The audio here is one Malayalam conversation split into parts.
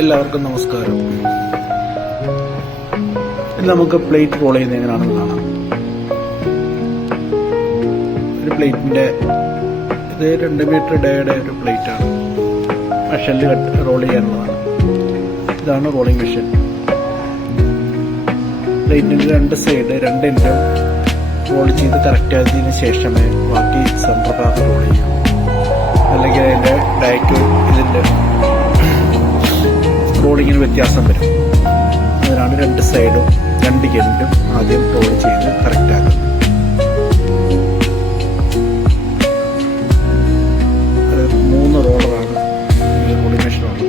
എല്ലാവർക്കും നമസ്കാരം. ഇന്ന് നമുക്ക് പ്ലേറ്റ് റോൾ ചെയ്യുന്നത് എങ്ങനെയാണെന്ന് കാണാം. ഒരു പ്ലേറ്റിന്റെ ഇത് 2 മീറ്റർ ഡേയുടെ ഒരു പ്ലേറ്റാണ്. മെഷീനിൽ റോൾ ചെയ്യാനുള്ളതാണ്. ഇതാണ് റോളിംഗ് മെഷീൻ. പ്ലേറ്റിന്റെ 2 സൈഡ് 2 എൻഡും റോൾ ചെയ്ത് കറക്റ്റ് ആയതിനു ശേഷമേ ബാക്കി സെൻറ്റർ ഭാഗം റോൾ ചെയ്യാം. അല്ലെങ്കിൽ അതിൻ്റെ ഡയറ്റ് ഇതിൻ്റെ റോളിങ്ങിന് വ്യത്യാസം വരും. അതിനാണ് 2 സൈഡും 2 എൻഡും ആദ്യം റോൾ ചെയ്ത് കറക്റ്റ് ആക്കുന്നത്. അത് 3 റോളറാണ് ഈ റോളിംഗ് മെഷീനുള്ളത്.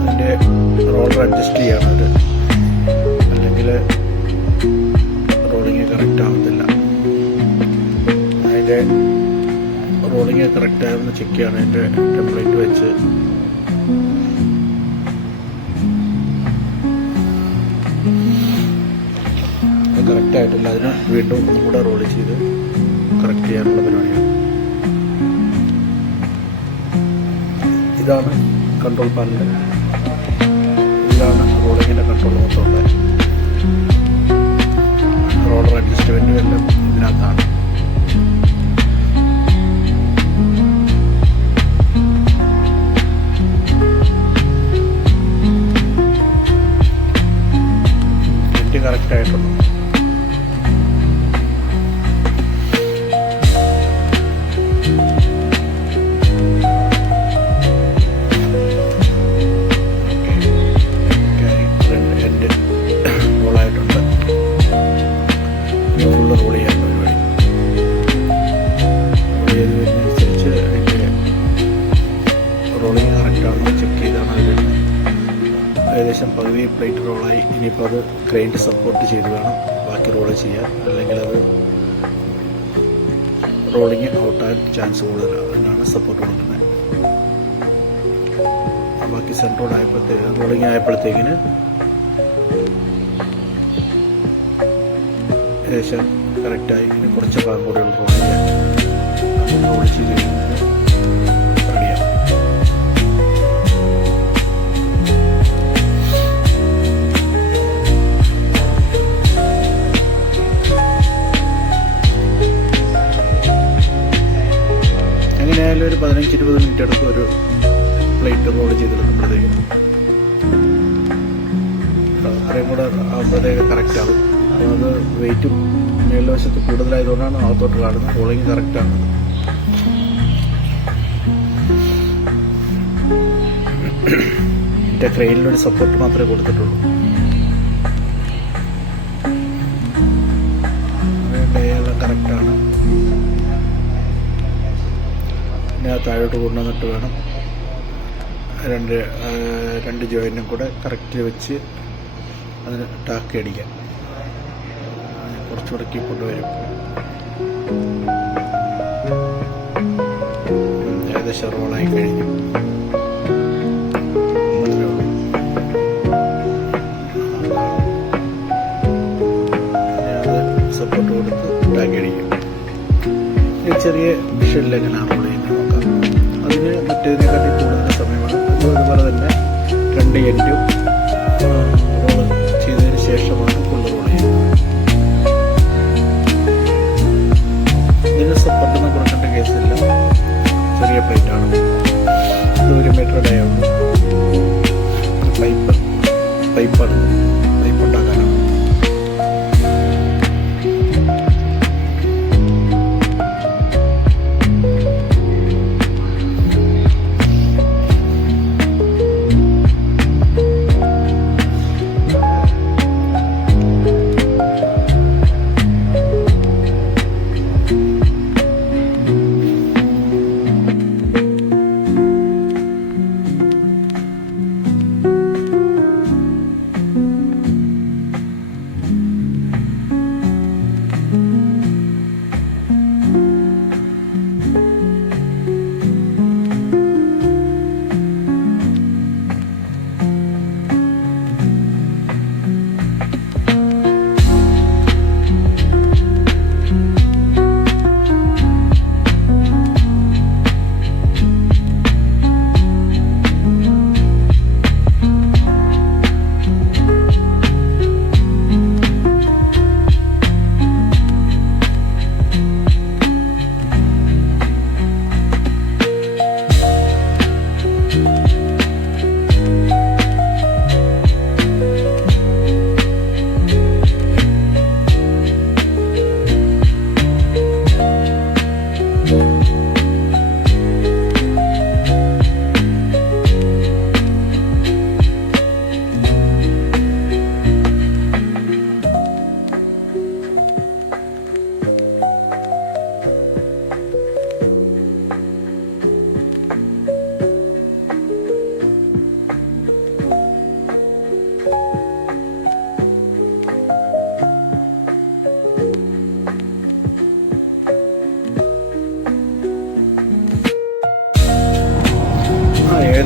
അതിൻ്റെ റോളർ അഡ്ജസ്റ്റ് ചെയ്യാനത്, അല്ലെങ്കിൽ റോളിങ് കറക്റ്റ് ആവത്തില്ല. അതിൻ്റെ റോളിങ് കറക്റ്റ് ആയെന്ന് ചെക്ക് ചെയ്യണം. അതിൻ്റെ ടെംപ്ലേറ്റ് വെച്ച് കറക്റ്റ് ആയിട്ടില്ല. അതിന് വീണ്ടും ഒന്നും കൂടെ റോൾ ചെയ്ത് കറക്റ്റ് ചെയ്യാനുള്ള പരിപാടിയാണ്. ഇതാണ് കൺട്രോൾ പാനൽ. ഇതാണ് റോളിങ്ങിൻ്റെ കൺട്രോൾ മൊത്തമുള്ളത്. റോളർ അഡ്ജസ്റ്റ്മെൻറ്റും എല്ലാം ഇതിനകത്താണ്. നെറ്റ് കറക്റ്റ് ആയിട്ടുള്ളൂ. ഫുള്ള് റോൾ ചെയ്യാൻ പരിപാടി. റോൾ ചെയ്തതിനനുസരിച്ച് അതിൻ്റെ റോളിങ് കറക്റ്റാണെന്ന് ചെക്ക് ചെയ്താണ് അതിൽ. ഏകദേശം പകുതി പ്ലേറ്റ് റോളായി. ഇനിയിപ്പോൾ അത് ക്രെയിനിൽ സപ്പോർട്ട് ചെയ്ത് വേണം ബാക്കി റോൾ ചെയ്യാൻ. അല്ലെങ്കിൽ അത് റോളിങ് ഔട്ടാൻ ചാൻസ് കൂടുതലാണ്. അതിനാണ് സപ്പോർട്ട് കൊടുക്കുന്നത്. ബാക്കി സെൻട്രോൾ റോളിങ് ആയപ്പോഴത്തേക്കിന് ഏകദേശം കറക്റ്റായി. ഇനി കുറച്ച് ഭാഗം കൂടെ റോൾ ചെയ്യാൻ റോൾ ചെയ്ത് കഴിഞ്ഞാൽ റെഡിയാവും. എങ്ങനെയായാലും ഒരു 15-20 മിനിറ്റ് എടുക്കും ഒരു പ്ലേറ്റ് റോൾ ചെയ്തെടുക്കുമ്പോഴത്തേക്കും. അത്രയും കൂടെ ആകുമ്പോഴത്തേക്ക് കറക്റ്റ് ആവും. അത് വെയിറ്റും മേൽവശത്ത് കൂടുതലായതുകൊണ്ടാണ് അകത്തോട്ട് കാണുന്നത്. റോളിങ് കറക്റ്റാണ്. എൻ്റെ ക്രെയിനിലൊരു സപ്പോർട്ട് മാത്രമേ കൊടുത്തിട്ടുള്ളൂ. എല്ലാം കറക്റ്റാണ്. പിന്നെ താഴോട്ട് കൊണ്ടുവന്നിട്ട് വേണം രണ്ട് ജോയിൻറ്റും കൂടെ കറക്റ്റ് വെച്ച് അതിന് ടാക്കി അടിക്കാൻ. കുറച്ചുകൂടെ കൊണ്ടുവരും. ഏകദേശം റോളായി കഴിഞ്ഞു. അത് സപ്പോർട്ട് കൊടുത്ത് ടാക്കി അടിക്കും. ചെറിയ മിഷനിൽ എങ്ങനെയാണ് റോൾ ചെയ്യുന്നത് നോക്കാം. അതിന് മറ്റേതിനെക്കാട്ടി കൂടുതൽ സമയമാണ്. അതുപോലെ തന്നെ 2 എൻഡും റോൾ ചെയ്തതിന് ശേഷമാണ് ഫുള്ള് റോൾ ചെയ്യുന്നത്. ഇതിന് സപ്പോർട്ടൊന്നും കൊടുക്കേണ്ട കേസില്ല. ചെറിയ പ്ലേറ്റാണ്. ഇത് 1 മീറ്റർ ഡേയുള്ളൂ. പൈപ്പ് ഉണ്ടാക്കാനാണ്.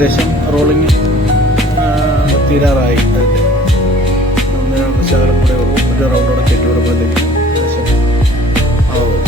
ഏകദേശം റോളിങ് തീരാറായി. അതിൻ്റെ ഒന്ന് ശകലം കൂടെ ഉള്ളൂ. ഒരു റൗണ്ടോടെ കെട്ടി വിടുമ്പോഴത്തേക്കും ഏകദേശം ആവും.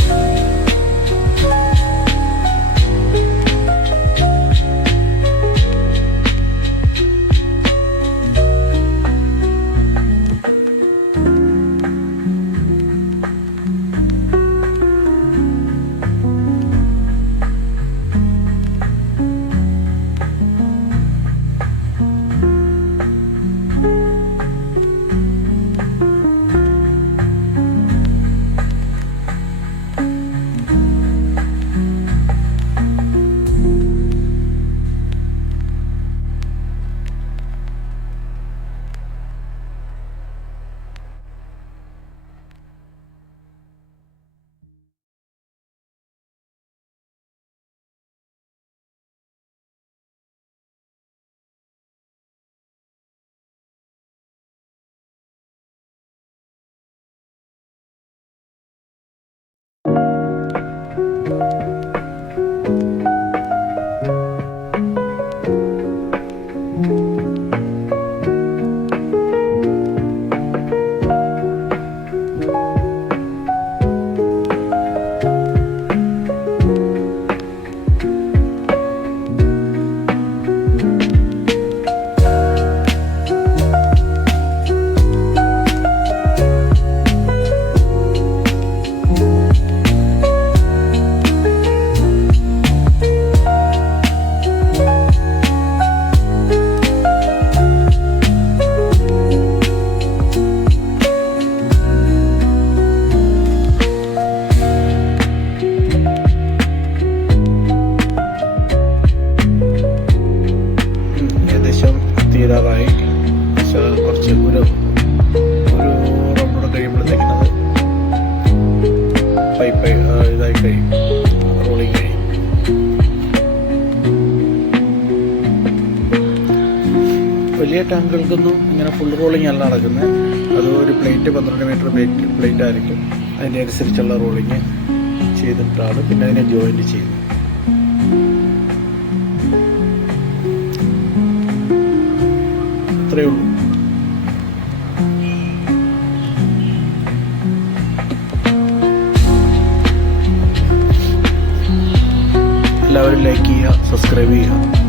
തീരാറായി. കുറച്ച് ഒരു റൗണ്ടോടെ കഴിയുമ്പോഴത്തേക്കിനത് പൈപ്പ് ഇതായി കഴിയും, റോളിങ് കഴിയും. വലിയ ടാങ്കുകൾക്കൊന്നും ഇങ്ങനെ ഫുൾ റോളിങ് അല്ല നടക്കുന്നത്. അത് ഒരു പ്ലേറ്റ് 12 മീറ്റർ പ്ലേറ്റ് ആയിരിക്കും. അതിൻ്റെ അനുസരിച്ചുള്ള റോളിങ് ചെയ്തിട്ടാണ് പിന്നെ അതിനെ ജോയിൻറ്റ് ചെയ്യുന്നത്. അത്രയേ ഉള്ളൂ. എല്ലാവരും ലൈക്ക് ചെയ്യുക, സബ്സ്ക്രൈബ് ചെയ്യുക.